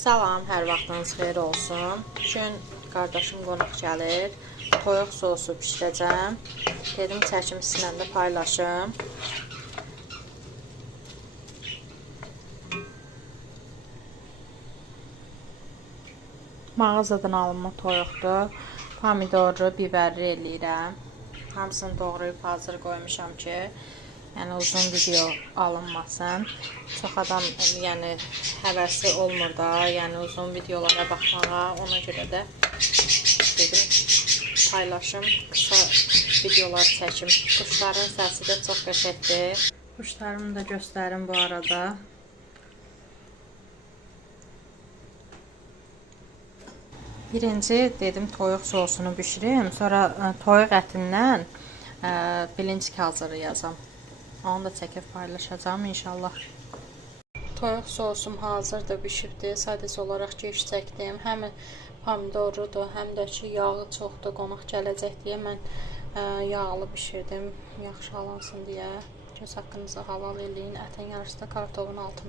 Salam, hər vaxtınız xeyir olsun. Bugün qardaşım qonaq gəlir. Toyuq sosu bişirəcəm. Dedim çəkim sizinlə də paylaşım. Mağazadan alınma toyuqdur. Pomidorlu, biberli eləyirəm. Hamısını doğrayıb hazır qoymuşam ki, yəni uzun video alınmasın. Çox adam yəni həvəsi olmur da, yəni uzun videolara baxmağa. Ona görə də dedim paylaşım, qısa videolar çəkim. Quşların səsi də çox qəşəngdir. Quşlarımı da göstərim bu arada. Birinci dedim toyuq sosunu bişirim, sonra toyuq ətindən bilinç hazırlayacağam. Onu da çəkib paylaşacağım inşallah. Toyuq sosum hazırdır, bişibdir. Sadəcə olaraq keş çəkdim. Həm pomidorudur, həm də ki yağı çoxdur, qonaq gələcək deyə mən yağlı bişirdim, yaxşı alansın deyə. Göz haqqınızı halal eləyin. Ətin yarısı da kartofun altında.